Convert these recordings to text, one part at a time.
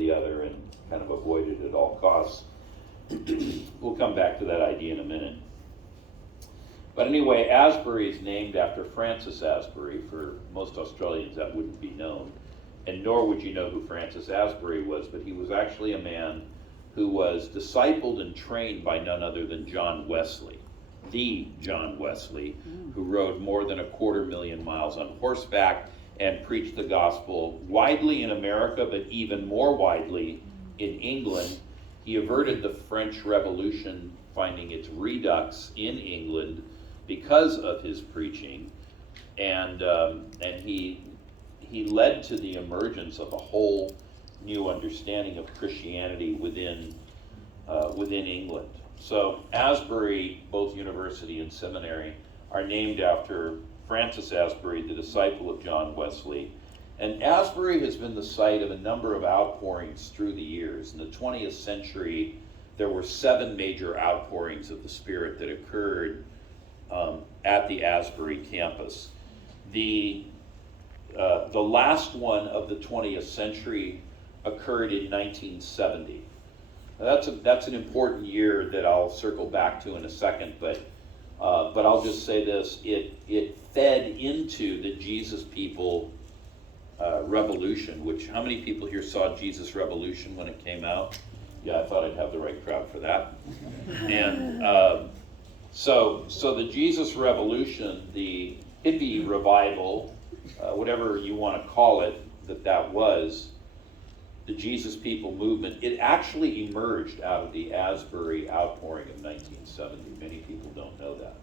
the other and kind of avoid it at all costs. We'll come back to that idea in a minute. But anyway, Asbury is named after Francis Asbury. For most Australians, that wouldn't be known, and nor would you know who Francis Asbury was, but he was actually a man who was discipled and trained by none other than John Wesley, the John Wesley, who rode more than 250,000 miles on horseback and preached the gospel widely in America, but even more widely in England. He averted the French Revolution, finding its redux in England because of his preaching, and he led to the emergence of a whole new understanding of Christianity within England. So Asbury, both university and seminary, are named after Francis Asbury, the disciple of John Wesley. And Asbury has been the site of a number of outpourings through the years. In the 20th century, there were 7 major outpourings of the Spirit that occurred at the Asbury campus. The last one of the 20th century occurred in 1970. Now that's an important year that I'll circle back to in a second, but I'll just say this: it fed into the Jesus People Revolution. Which, how many people here saw Jesus Revolution when it came out? Yeah, I thought I'd have the right crowd for that. And so the Jesus Revolution, the hippie revival, whatever you want to call it, that was the Jesus People movement. It actually emerged out of the Asbury outpouring of 1970. Many people don't know that.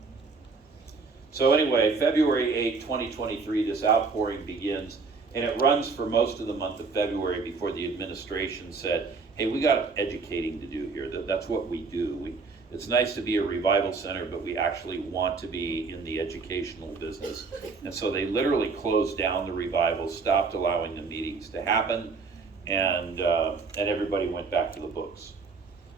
So anyway, February 8, 2023, this outpouring begins, and it runs for most of the month of February before the administration said, hey, we got educating to do here. That's what we do. It's nice to be a revival center, but we actually want to be in the educational business. And so they literally closed down the revival, stopped allowing the meetings to happen, and everybody went back to the books.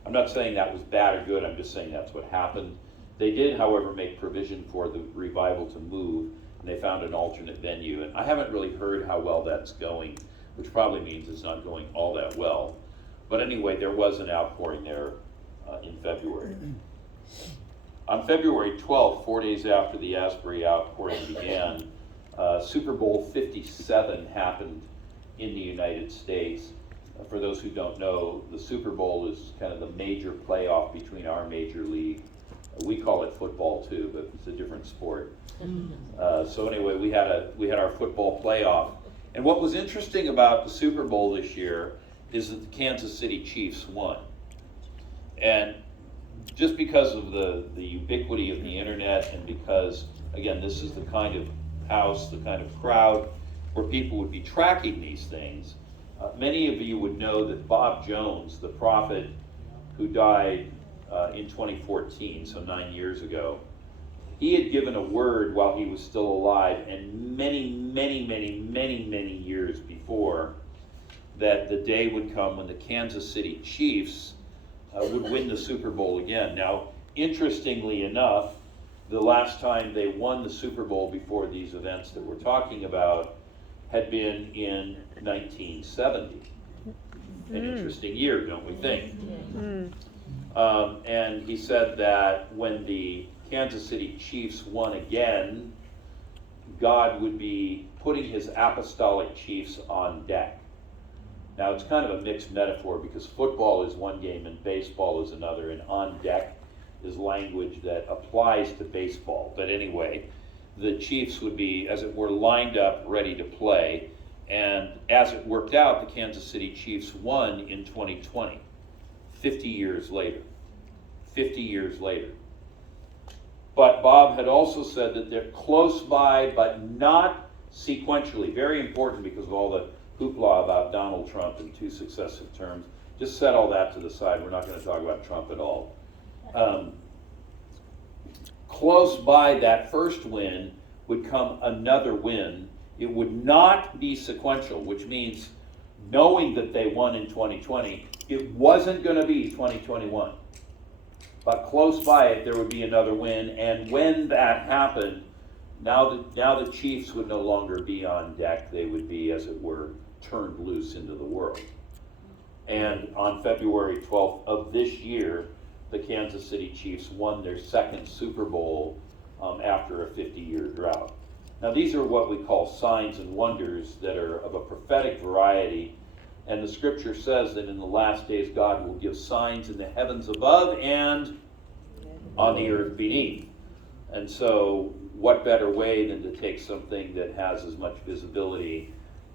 I'm not saying that was bad or good, I'm just saying that's what happened. They did, however, make provision for the revival to move, and they found an alternate venue. And I haven't really heard how well that's going, which probably means it's not going all that well. But anyway, there was an outpouring there in February. On February 12th, 4 days after the Asbury outpouring began, Super Bowl 57 happened in the United States. For those who don't know, the Super Bowl is kind of the major playoff between our major league. We call it football too, but it's a different sport. So anyway, we had our football playoff. And what was interesting about the Super Bowl this year is that the Kansas City Chiefs won. And just because of the ubiquity of the internet, and because, again, this is the kind of house, the kind of crowd where people would be tracking these things, many of you would know that Bob Jones, the prophet who died in 2014, so 9 years ago, he had given a word while he was still alive, and many years before, that the day would come when the Kansas City Chiefs would win the Super Bowl again. Now, interestingly enough, the last time they won the Super Bowl before these events that we're talking about had been in 1970. An interesting year, don't we think? And he said that when the Kansas City Chiefs won again, God would be putting his apostolic chiefs on deck. Now, it's kind of a mixed metaphor because football is one game and baseball is another, and on deck is language that applies to baseball. But anyway, the Chiefs would be, as it were, lined up, ready to play. And as it worked out, the Kansas City Chiefs won in 2020, 50 years later. 50 years later. But Bob had also said that they're close by, but not sequentially. Very important because of all the hoopla about Donald Trump in 2 successive terms. Just set all that to the side. We're not going to talk about Trump at all. Close by that first win would come another win. It would not be sequential, which means knowing that they won in 2020, it wasn't going to be 2021. But close by it, there would be another win. And when that happened, now the Chiefs would no longer be on deck. They would be, as it were, turned loose into the world. And on February 12th of this year, the Kansas City Chiefs won their second Super Bowl after a 50-year drought. Now, these are what we call signs and wonders that are of a prophetic variety. And the scripture says that in the last days, God will give signs in the heavens above and on the earth beneath. And so, what better way than to take something that has as much visibility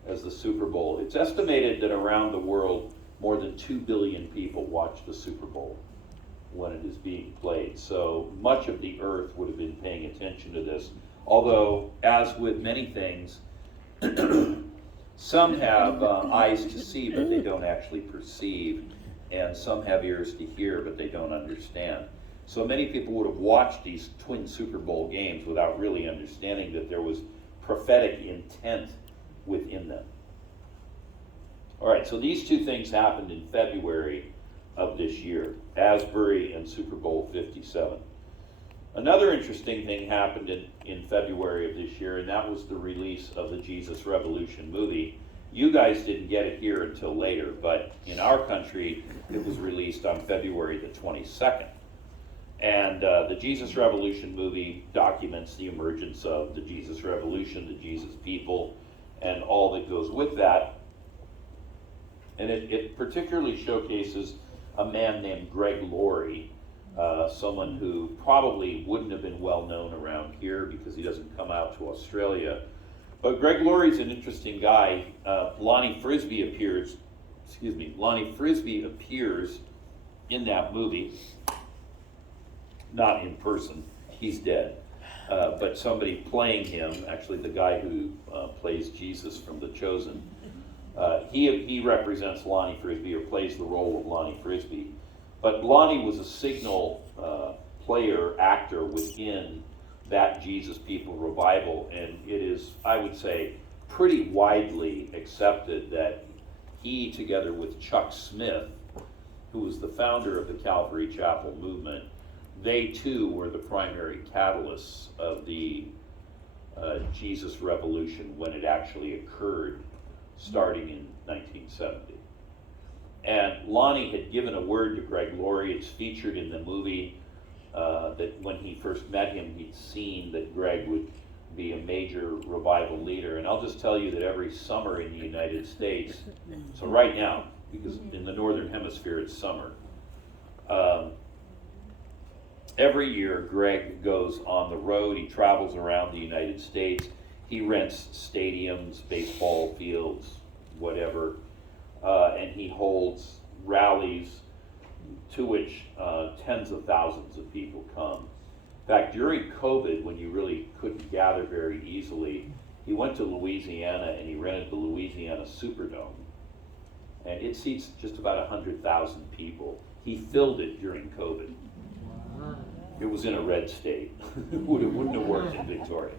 as the Super Bowl? It's estimated that around the world, more than 2 billion people watch the Super Bowl when it is being played. So much of the earth would have been paying attention to this. Although, as with many things, some have eyes to see, but they don't actually perceive. And some have ears to hear, but they don't understand. So many people would have watched these twin Super Bowl games without really understanding that there was prophetic intent within them. All right, so these two things happened in February of this year, Asbury and Super Bowl 57. Another interesting thing happened in February of this year, and that was the release of the Jesus Revolution movie. You guys didn't get it here until later, but in our country, it was released on February the 22nd. And the Jesus Revolution movie documents the emergence of the Jesus Revolution, the Jesus people, and all that goes with that. And it particularly showcases a man named Greg Laurie, someone who probably wouldn't have been well known around here because he doesn't come out to Australia. But Greg Laurie's an interesting guy. Lonnie Frisbee appears in that movie. Not in person, he's dead. But somebody playing him, actually the guy who plays Jesus from The Chosen, he represents Lonnie Frisbee, or plays the role of Lonnie Frisbee. But Lonnie was a signal player, actor within that Jesus People revival, and it is, I would say, pretty widely accepted that he, together with Chuck Smith, who was the founder of the Calvary Chapel movement, they too were the primary catalysts of the Jesus Revolution when it actually occurred, starting in 1970. And Lonnie had given a word to Greg Laurie. It's featured in the movie that when he first met him, he'd seen that Greg would be a major revival leader. And I'll just tell you that every summer in the United States, so right now, because in the Northern Hemisphere it's summer, every year Greg goes on the road. He travels around the United States. He rents stadiums, baseball fields, whatever, and he holds rallies to which tens of thousands of people come. In fact, during COVID, when you really couldn't gather very easily, he went to Louisiana and he rented the Louisiana Superdome. And it seats just about 100,000 people. He filled it during COVID. It was in a red state. Wouldn't have worked in Victoria.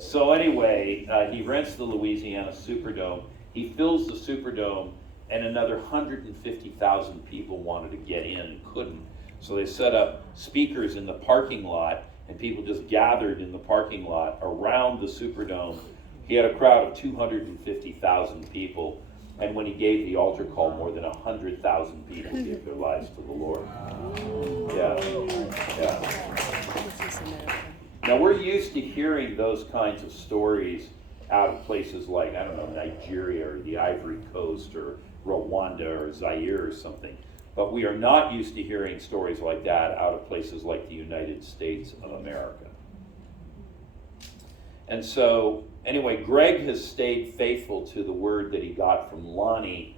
So anyway, he rents the Louisiana Superdome. He fills the Superdome, and another 150,000 people wanted to get in and couldn't. So they set up speakers in the parking lot, and people just gathered in the parking lot around the Superdome. He had a crowd of 250,000 people, and when he gave the altar call, more than 100,000 people gave their lives to the Lord. Yeah. Now, we're used to hearing those kinds of stories out of places like, I don't know, Nigeria or the Ivory Coast or Rwanda or Zaire or something. But we are not used to hearing stories like that out of places like the United States of America. And so, anyway, Greg has stayed faithful to the word that he got from Lonnie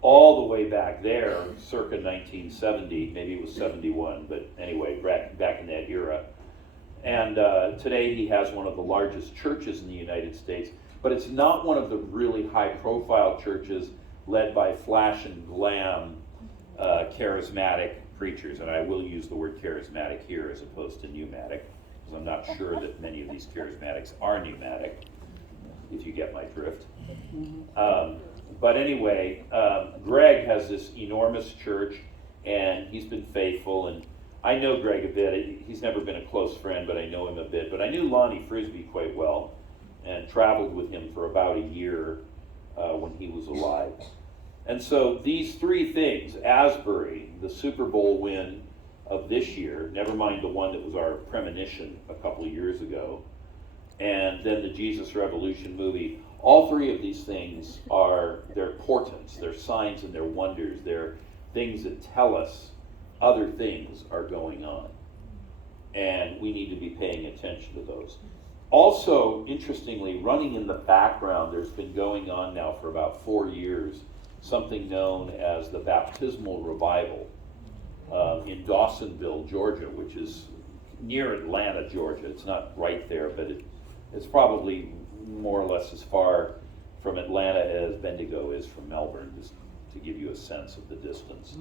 all the way back there, circa 1970, maybe it was 71, but anyway, back in that era. And today he has one of the largest churches in the United States, but it's not one of the really high-profile churches led by flash and glam charismatic preachers. And I will use the word charismatic here as opposed to pneumatic, because I'm not sure that many of these charismatics are pneumatic, if you get my drift. But anyway, Greg has this enormous church, and he's been faithful, and I know Greg a bit. He's never been a close friend, but I know him a bit. But I knew Lonnie Frisbee quite well. and traveled with him for about a year when he was alive. And so these three things, Asbury, the Super Bowl win of this year, never mind the one that was our premonition a couple of years ago, and then the Jesus Revolution movie, all three of these things they're portents, they're signs and they're wonders, they're things that tell us other things are going on. And we need to be paying attention to those. Also, interestingly, running in the background, there's been going on now for about 4 years, something known as the Baptismal Revival in Dawsonville, Georgia, which is near Atlanta, Georgia. It's not right there, but it's probably more or less as far from Atlanta as Bendigo is from Melbourne, just to give you a sense of the distance.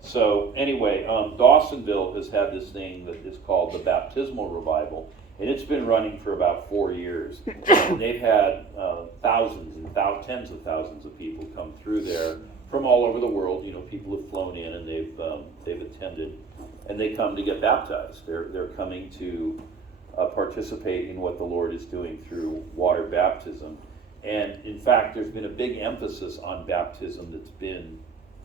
So anyway, Dawsonville has had this thing that is called the Baptismal Revival, and it's been running for about 4 years. And they've had thousands and tens of thousands of people come through there from all over the world. You know, people have flown in and they've attended, and they come to get baptized. They're coming to participate in what the Lord is doing through water baptism. And in fact, there's been a big emphasis on baptism that's been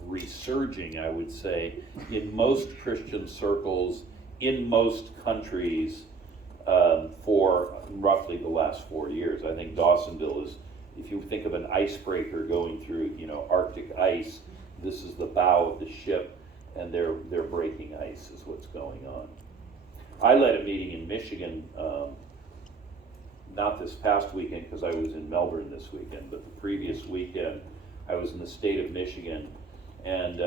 resurging, I would say, in most Christian circles, in most countries, for roughly the last 4 years. I think Dawsonville is, if you think of an icebreaker going through, Arctic ice, this is the bow of the ship, and they're breaking ice is what's going on. I led a meeting in Michigan, not this past weekend because I was in Melbourne this weekend, but the previous weekend I was in the state of Michigan, and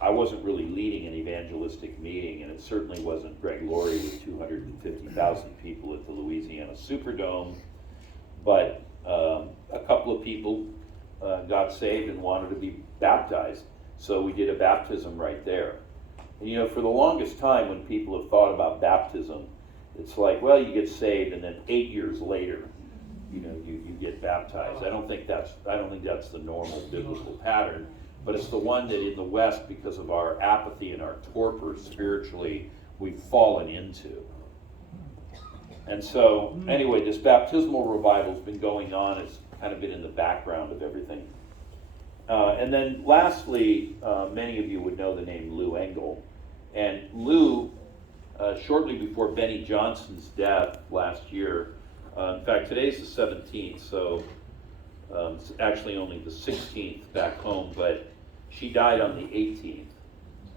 I wasn't really leading an evangelistic meeting, and it certainly wasn't Greg Laurie with 250,000 people at the Louisiana Superdome, but a couple of people got saved and wanted to be baptized, so we did a baptism right there. And for the longest time when people have thought about baptism, it's like, well, you get saved and then 8 years later, you get baptized. I don't think that's the normal biblical pattern, but it's the one that in the West, because of our apathy and our torpor spiritually, we've fallen into. And so, anyway, this baptismal revival's been going on. It's kind of been in the background of everything. And then lastly, many of you would know the name Lou Engle. And Lou, shortly before Benny Johnson's death last year, in fact, today's the 17th, so it's actually only the 16th back home, but she died on the 18th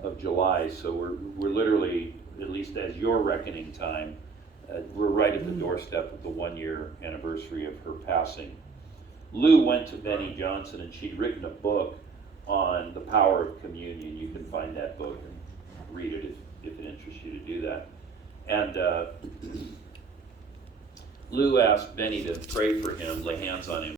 of July, so we're literally, at least as your reckoning time, we're right at the doorstep of the 1-year anniversary of her passing. Lou went to Benny Johnson, and she'd written a book on the power of communion. You can find that book and read it if it interests you to do that. And Lou asked Benny to pray for him, lay hands on him,